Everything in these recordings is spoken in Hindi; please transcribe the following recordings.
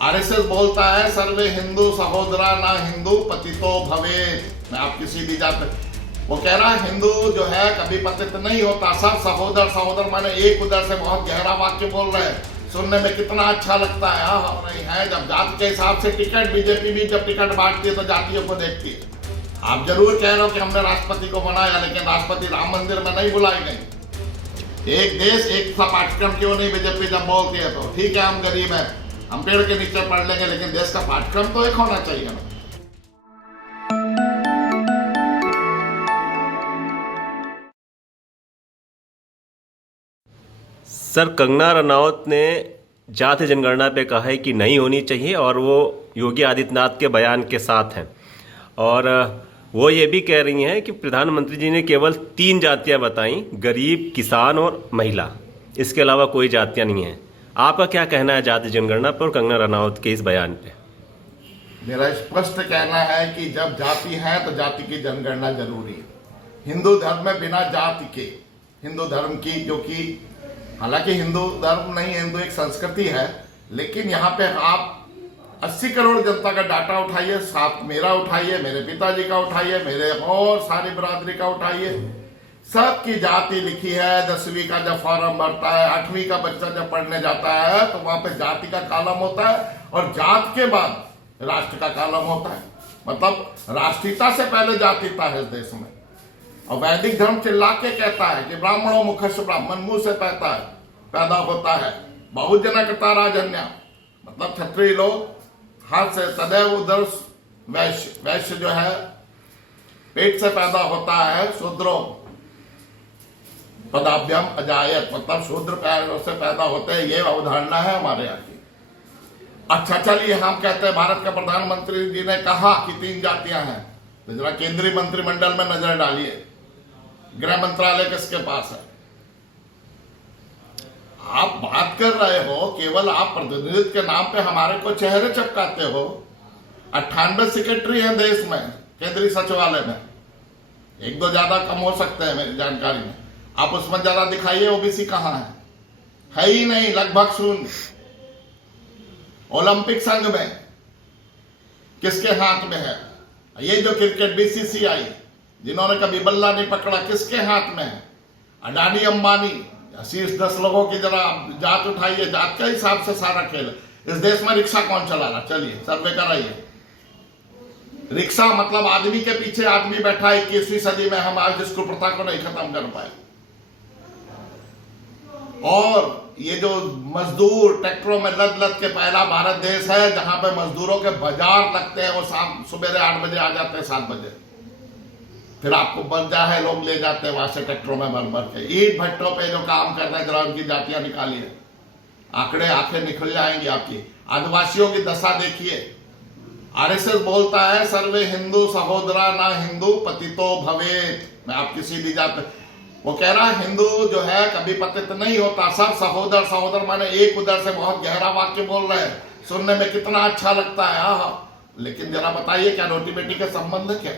आरएसएस बोलता है सर्वे हिंदू सहोदरा ना हिंदू पतितो भवेत्। मैं आपकी सीधी जात वो कह रहा है हिंदू जो है कभी पतित नहीं होता, सब सहोदर सहोदर माने एक उधर से बहुत गहरा वाक्य बोल रहे हैं, सुनने में कितना अच्छा लगता है। हाँ नहीं है, जब जात के हिसाब से टिकट बीजेपी भी जब टिकट बांटती है तो जातियों को देखती है। आप जरूर कह रहे हो कि हमने राष्ट्रपति को बनाया, लेकिन राष्ट्रपति राम मंदिर में नहीं बुलाई गई। एक देश एक सा पाठ्यक्रम क्यों नहीं बीजेपी जब बोलती है तो ठीक है हम गरीब हैं, हम पेड़ के नीचे पढ़ लेंगे, लेकिन देश का पाठ्यक्रम तो एक होना चाहिए ना। सर, कंगना रनौत ने जाति जनगणना पे कहा है कि नहीं होनी चाहिए और वो योगी आदित्यनाथ के बयान के साथ हैं। और वो ये भी कह रही हैं कि प्रधानमंत्री जी ने केवल 3 जातियां बताई, गरीब, किसान और महिला, इसके अलावा कोई जातियां नहीं हैं। आपका क्या कहना है जाति जनगणना पर और कंगना रनौत के इस बयान पे? मेरा स्पष्ट कहना है कि जब जाति है तो जाति की जनगणना जरूरी है। हिंदू धर्म में बिना जाति के, हिंदू धर्म की जो कि हालांकि हिंदू धर्म नहीं, हिंदू एक संस्कृति है, लेकिन यहाँ पे आप 80 करोड़ जनता का डाटा उठाइए, साथ मेरा उठाइए, मेरे पिताजी का उठाइए, मेरे और सारी बरादरी का उठाइए, सबकी जाति लिखी है। 10वीं का जब फॉर्म भरता है, 8वीं का बच्चा जब पढ़ने जाता है तो वहां पे जाति का कॉलम होता है और जात के बाद राष्ट्र का कॉलम होता है। मतलब राष्ट्रीयता से पहले जातिता है इस देश में। और वैदिक धर्म चिल्ला के कहता है कि ब्राह्मणों मुखस्य ब्राह्मण, मुंह से पैदा होता है, बहुजन कृता राजन्या, मतलब क्षत्रिय लोग हाथ से सदैव उधर, वैश्य जो है पेट से पैदा होता है, शूद्रों पदाभ्यम अजायत, मतलब शूद्र पैरों से पैदा होते हैं। ये अवधारणा है हमारे यहाँ की। अच्छा चलिए, हम कहते हैं भारत के प्रधानमंत्री जी ने कहा कि 3 जातियां हैं, तो जरा केंद्रीय मंत्रिमंडल में नजर डालिए, गृह मंत्रालय किसके पास है? आप बात कर रहे हो, केवल आप प्रतिनिधित्व के नाम पे हमारे को चेहरे चपकाते हो। 98 सेक्रेटरी हैं देश में, केंद्रीय सचिवालय में, 1-2 ज्यादा कम हो सकते हैं मेरी जानकारी में। आप उसमें ज्यादा दिखाइए, ओबीसी कहां है ही नहीं, लगभग शून्य। ओलंपिक संघ में किसके हाथ में है? ये जो क्रिकेट बीसीसीआई जिन्होंने कभी बल्ला नहीं पकड़ा, किसके हाथ में है? अडानी अंबानी, शीर्ष 10 लोगों की जरा जात उठाइए, जात के हिसाब से सारा खेल। इस देश में रिक्शा कौन चला रहा? चलिए सर्वे कराइए। रिक्शा मतलब आदमी के पीछे आदमी बैठा है 21वीं सदी में, हम आज जिसको प्रथा को नहीं खत्म कर पाए। और ये जो मजदूर ट्रैक्टरों में लद के पहला भारत देश है जहां पे मजदूरों के बाजार लगते हैं, वो शाम सुबह 8 बजे आ जाते हैं, 7 बजे, फिर आपको बंजा है, लोग ले जाते हैं वहां से ट्रैक्टरों में भर के। ईंट भट्टों पे जो काम कर रहे हैं, जरा उनकी जातियां निकालिए, आंकड़े आंखें निकल जाएंगी आपकी। आदिवासियों की दशा देखिए। आरएसएस बोलता है सर्वे हिंदू सहोदरा ना हिंदू पतितो भवेत्। मैं आपकी सीधी जात वो कह रहा है हिंदू जो है कभी पतित नहीं होता, सब सहोदर सहोदर माने एक उधर से बहुत गहरा वाक्य बोल रहे हैं, सुनने में कितना अच्छा लगता है। हाँ लेकिन जरा बताइए क्या रोटी बेटी के संबंध क्या?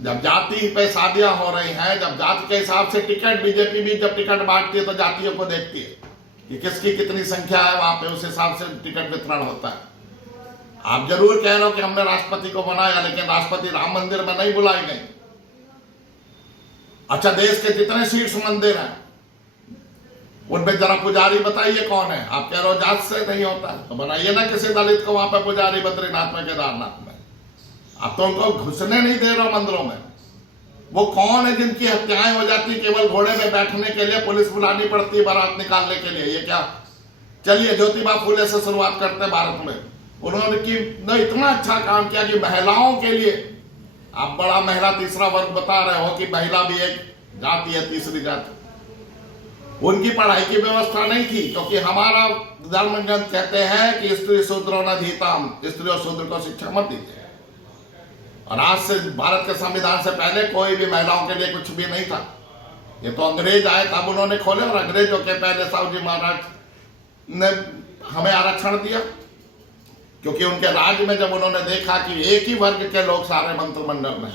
जब जाति पे शादियां हो रही हैं, जब जाति के हिसाब से टिकट बीजेपी भी जब टिकट बांटती है तो जातियों को देखती है कि किसकी कितनी संख्या है, वहां पे उस हिसाब से टिकट वितरण होता है। आप जरूर कह रहे हो कि हमने राष्ट्रपति को बनाया, लेकिन राष्ट्रपति राम मंदिर में नहीं बुलाई गई। अच्छा, देश के जितने शीर्ष मंदिर हैं उनमें जरा पुजारी बताइए कौन है? आप कह रहे हो जात से नहीं होता, तो बनाइए ना किसी दलित को वहां पे पुजारी, बद्रीनाथ में, केदारनाथ में। आप तो उनको घुसने नहीं दे रहे मंदिरों में। वो कौन है जिनकी हत्याएं हो जाती केवल घोड़े में बैठने के लिए, पुलिस बुलानी पड़ती है बारात निकालने के लिए? ये क्या? चलिए ज्योतिबा फूले से शुरुआत करते हैं भारत में। उन्होंने इतना अच्छा काम किया कि महिलाओं के लिए, आप बड़ा महिला तीसरा वर्ग बता रहे हो कि महिला भी एक जाति है, तीसरी जाति, उनकी पढ़ाई की व्यवस्था नहीं थी, क्योंकि हमारा धर्म ग्रंथ कहते हैं कि स्त्री शूद्रो न धीताम, स्त्री और शूद्र को शिक्षा मत दीजिए। और आज से भारत के संविधान से पहले कोई भी महिलाओं के लिए कुछ भी नहीं था। ये तो अंग्रेज आए तब उन्होंने खोले, और अंग्रेजों के पहले साहू जी महाराज ने हमें आरक्षण दिया, क्योंकि उनके राज्य में जब उन्होंने देखा कि एक ही वर्ग के लोग सारे मंत्रिमंडल में,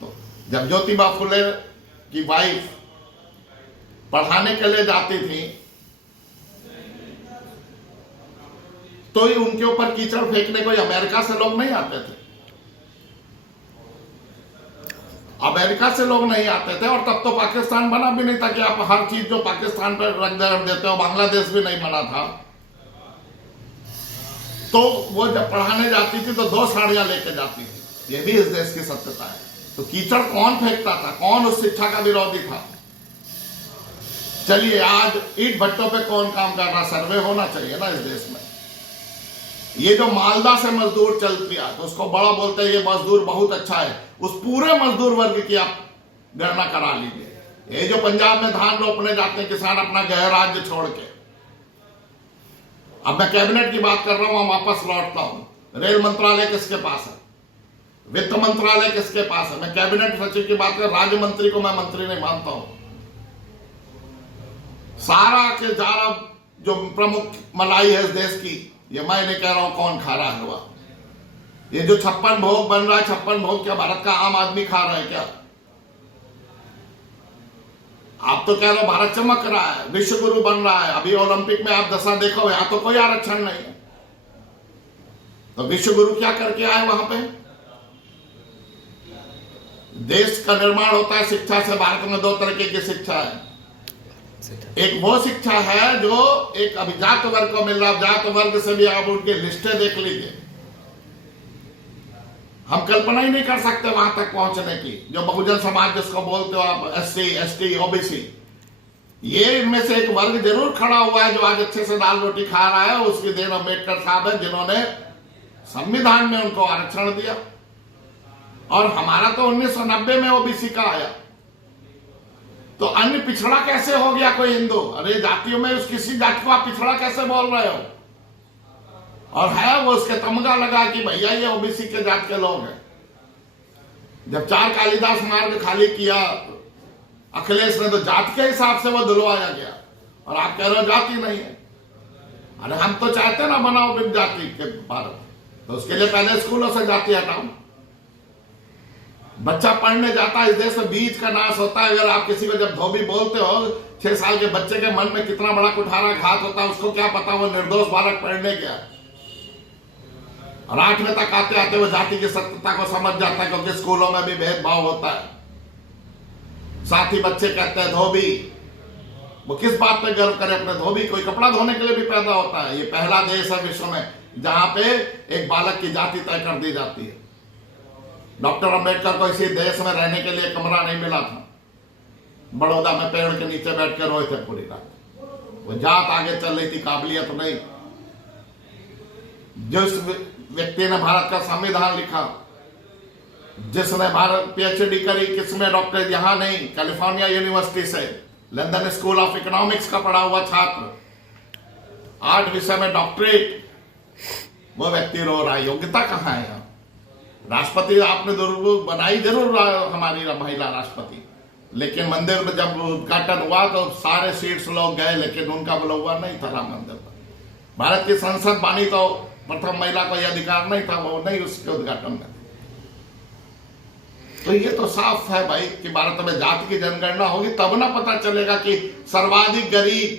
तो जब ज्योतिबा फुले की वाइफ पढ़ाने के लिए जाती थी तो ही उनके ऊपर कीचड़ फेंकने को अमेरिका से लोग नहीं आते थे, अमेरिका से लोग नहीं आते थे। और तब तो पाकिस्तान बना भी नहीं था कि आप हर चीज जो पाकिस्तान पर रख देते हो। बांग्लादेश भी नहीं बना था। तो वो जब पढ़ाने जाती थी तो 2 साड़ियां लेके जाती थी। ये भी इस देश की सत्यता है। तो कीचड़ कौन फेंकता था? कौन उस शिक्षा का विरोधी था? चलिए, आज ईंट भट्टों पे कौन काम कर रहा? सर्वे होना चाहिए ना इस देश में। ये जो मालदा से मजदूर चल पिया तो उसको बड़ा बोलते हैं ये मजदूर बहुत अच्छा है। उस पूरे मजदूर वर्ग की आप गणना करा लीजिए। ये जो पंजाब में धान रोपने जाते हैं किसान अपना गृह राज्य छोड़ के, अब मैं कैबिनेट की बात कर रहा हूं, वापस लौटता हूं। रेल मंत्रालय किसके पास है? वित्त मंत्रालय किसके पास है? मैं कैबिनेट सचिव की बात कर, राज्य मंत्री को मैं मंत्री नहीं मानता हूं। सारा के सारा जो प्रमुख मलाई है इस देश की, ये मैं नहीं कह रहा हूं कौन खा रहा है। ये जो 56 भोग बन रहा है, 56 भोग क्या भारत का आम आदमी खा रहा है क्या? आप तो कह रहे हो भारत चमक रहा है, विश्व गुरु बन रहा है। अभी ओलंपिक में आप दशा देखो, यहां तो कोई आरक्षण नहीं है। तो विश्व गुरु क्या करके आए वहां पे? देश का निर्माण होता है शिक्षा से। भारत में 2 तरीके की शिक्षा है। एक वो शिक्षा है जो एक अभिजात वर्ग को मिल रहा है। जात वर्ग से भी आप उनकी लिस्टें देख लीजिए, हम कल्पना ही नहीं कर सकते वहां तक पहुंचने की। जो बहुजन समाज जिसको बोलते हो आप, SC, ST, OBC, ये इनमें से एक वर्ग जरूर खड़ा हुआ है जो आज अच्छे से दाल रोटी खा रहा है। उसकी देन अम्बेडकर साहब है जिन्होंने संविधान में उनको आरक्षण दिया। और हमारा तो 1990 में OBC का आया। तो अन्य पिछड़ा कैसे हो गया कोई हिंदू? अरे जातियों में उस किसी जाति को आप पिछड़ा कैसे बोल रहे हो? और है वो उसके तमगा लगा कि भैया ये OBC के जात के लोग हैं। जब 4 कालिदास मार्ग खाली किया अखिलेश ने, तो जात के हिसाब से वो दिलवाया गया। और आप कह रहे हो जाति नहीं है। अरे हम तो चाहते ना बनाओ बिन जाति के भारत, तो उसके लिए पहले स्कूलों से जाति हटाओ। बच्चा पढ़ने जाता है, इस देश में बीज का नाश होता है। अगर आप किसी को जब धोबी बोलते हो, 6 साल के बच्चे के मन में कितना बड़ा कुठारा घात होता है, उसको क्या पता वो निर्दोष बालक पढ़ने गया। और 8वें तक आते आते वो जाति की सत्यता को समझ जाता है, क्योंकि स्कूलों में भी भेदभाव होता है। साथ ही बच्चे कहते हैं धोबी, वो किस बात पे गर्व करे अपने धोबी? कोई कपड़ा धोने के लिए भी पैदा होता है। ये पहला देश है विश्व में जहां पे एक बालक की जाति तय कर दी जाती है। डॉक्टर अंबेडकर को इसी देश में रहने के लिए कमरा नहीं मिला था। बड़ौदा में पेड़ के नीचे बैठ कर रोए थे पूरी रात। वो जात आगे चल रही थी, काबिलियत नहीं। जिस व्यक्ति ने भारत का संविधान लिखा, जिसने भारत PhD करी, किसमें डॉक्टर, यहां नहीं, कैलिफोर्निया यूनिवर्सिटी से, लंदन स्कूल ऑफ इकोनॉमिक्स का पढ़ा हुआ छात्र, 8 विषय में डॉक्टरेट, वो व्यक्ति रो रहा है। योग्यता कहां है? राष्ट्रपति आपने जरूर बनाई, जरूर हमारी महिला राष्ट्रपति, लेकिन मंदिर में जब उद्घाटन हुआ तो सारे सीट्स लोग गए, लेकिन उनका बुलावा नहीं था राम मंदिर पर। भारत की संसद बनी तो प्रथम महिला को यह अधिकार नहीं था, वो नहीं उसके उद्घाटन में। तो ये तो साफ है भाई कि भारत में जाति की जनगणना होगी तब ना पता चलेगा कि सर्वाधिक गरीब,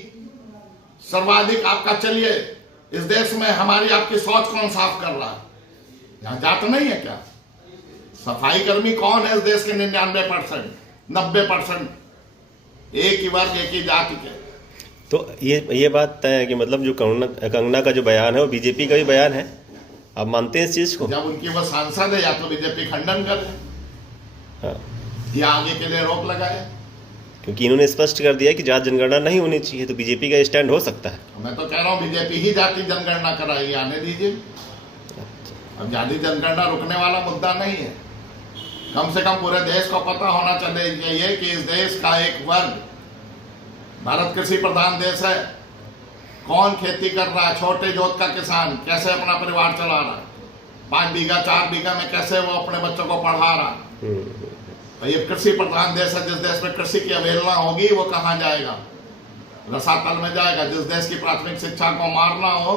सर्वाधिक आपका, चलिए इस देश में हमारी आपकी सोच कौन साफ कर रहा है? यहां जात नहीं है क्या? सफाई कर्मी कौन है इस देश के? 99%, 90% एक ही वर्ग, एक ही जाति के। तो ये बात तय है कि मतलब जो कंगना का जो बयान है वो बीजेपी का भी बयान है। आप मानते हैं इस चीज को? जब उनकी वो सांसद है, या तो बीजेपी खंडन करे, हाँ, या आगे के लिए रोक लगाए। क्योंकि इन्होंने स्पष्ट कर दिया कि जात जनगणना नहीं होनी चाहिए, तो बीजेपी का स्टैंड हो सकता है। मैं तो कह रहा हूँ बीजेपी ही जाति जनगणना कराएगी, आने दीजिए। अब जाति जनगणना रुकने वाला मुद्दा नहीं है। कम से कम पूरे देश को पता होना चाहिए कि इस देश का एक वर्ग, भारत कृषि प्रधान देश है, कौन खेती कर रहा है, छोटे जोत का किसान कैसे अपना परिवार चला रहा है, 5 बीघा 4 बीघा में कैसे वो अपने बच्चों को पढ़ा रहा है। तो ये कृषि प्रधान देश है। जिस देश में कृषि की अवहेलना होगी वो कहाँ जाएगा? रसातल में जाएगा। जिस देश की प्राथमिक शिक्षा को मारना हो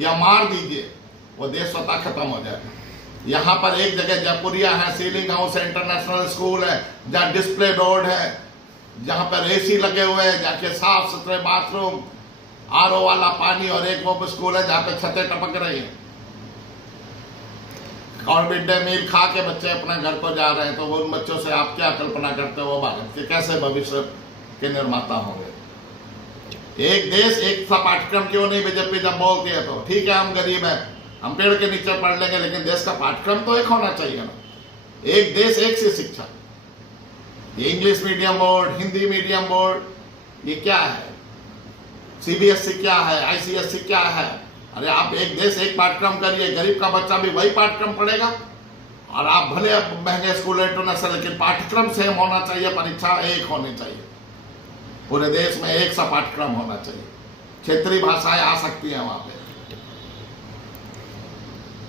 या मार दीजिए, वो देश स्वतः खत्म हो जाएगा। यहाँ पर एक जगह जयपुरिया है, सीलिंग हाउस है, इंटरनेशनल स्कूल है, जहाँ डिस्प्ले बोर्ड है, जहाँ पर AC लगे हुए हैं, जाके साफ सुथरे बाथरूम, आरओ वाला पानी, और एक वो स्कूल है जहां पे छतें टपक रही हैं, और मिड डे मील खा के बच्चे अपने घर को जा रहे हैं। तो वो उन बच्चों से आप क्या कल्पना करते हो वो भारत के कैसे भविष्य के निर्माता होंगे? एक देश एक सा पाठ्यक्रम क्यों नहीं बीजेपी जब बोलती है तो ठीक है हम गरीब हैं, हम पेड़ के नीचे पढ़ लेंगे, लेकिन देश का पाठ्यक्रम तो एक होना चाहिए ना। एक देश एक सी शिक्षा, ये English medium board, Hindi medium board, ये क्या है? सीबीएसई क्या है? आईसीएसई क्या है? अरे आप एक देश एक पाठ्यक्रम करिए, गरीब का बच्चा भी वही पाठ्यक्रम पढ़ेगा, और आप भले महंगे स्कूल इंटरनेशनल, लेकिन पाठ्यक्रम सेम होना चाहिए, परीक्षा एक होनी चाहिए, पूरे देश में एक सा पाठ्यक्रम होना चाहिए। क्षेत्रीय भाषाएं आ सकती हैं वहां पे।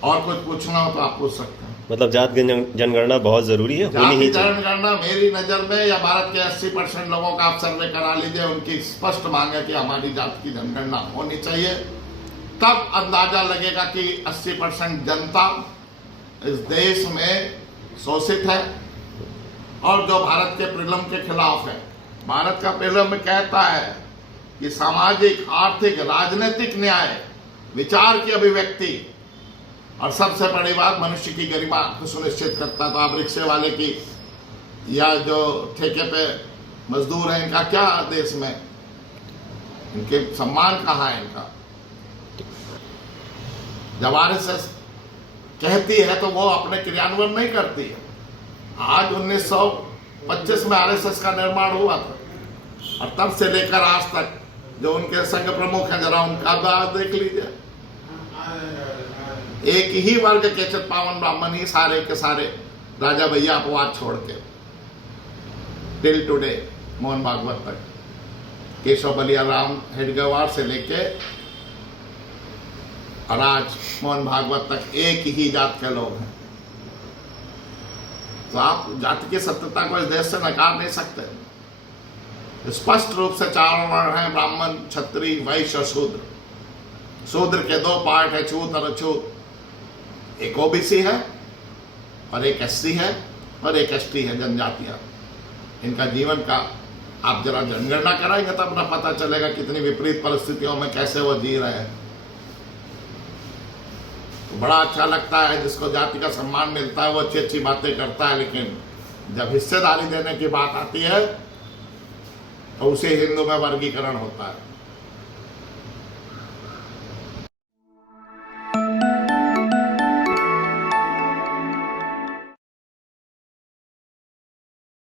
और कुछ पूछना हो तो आप पूछ सकते हैं। मतलब जाति जनगणना बहुत जरूरी है, होनी ही चाहिए। जनगणना मेरी नजर में, या भारत के 80% लोगों का आप सर्वे करा लीजिए, उनकी स्पष्ट मांग है कि हमारी जाति की जनगणना होनी चाहिए। तब अंदाजा लगेगा कि 80% जनता इस देश में शोषित है, और जो भारत के प्रीलम के खिलाफ है। भारत का प्रीलम कहता है कि सामाजिक, आर्थिक, राजनीतिक न्याय, विचार की अभिव्यक्ति, और सबसे बड़ी बात मनुष्य की गरिमा को सुनिश्चित करता। तो आप रिक्शे वाले की या जो ठेके पे मजदूर हैं, इनका क्या देश में, इनके सम्मान कहाँ है इनका? जब आरएसएस कहती है तो वो अपने क्रियान्वयन नहीं करती है। आज 1925 में आरएसएस का निर्माण हुआ था, और तब से लेकर आज तक जो उनके संघ प्रमुख हैं, जरा उनका दाव देख लीजिए। एक ही वर्ग के चित्पावन ब्राह्मण ही सारे के सारे राजा भैया अपवाद छोड़ के टिल टुडे मोहन भागवत तक, केशव बलियाराम हेडगेवार से लेके और आज मोहन भागवत तक एक ही जात के लोग हैं। तो आप जाति की सत्यता को इस देश से नकार नहीं सकते। स्पष्ट रूप से 4 वर्ण हैं, ब्राह्मण, क्षत्रिय, वैश्य और शूद्र। शूद्र के 2 पार्ट है, छूत और अछूत। एक ओबीसी है और एक एससी है और एक एसटी है, जनजातियां। इनका जीवन का आप जरा जनगणना कराएंगे तब ना पता चलेगा कितनी विपरीत परिस्थितियों में कैसे वो जी रहे हैं। तो बड़ा अच्छा लगता है, जिसको जाति का सम्मान मिलता है वो अच्छी अच्छी बातें करता है, लेकिन जब हिस्सेदारी देने की बात आती है तो उसे हिंदू में वर्गीकरण होता है।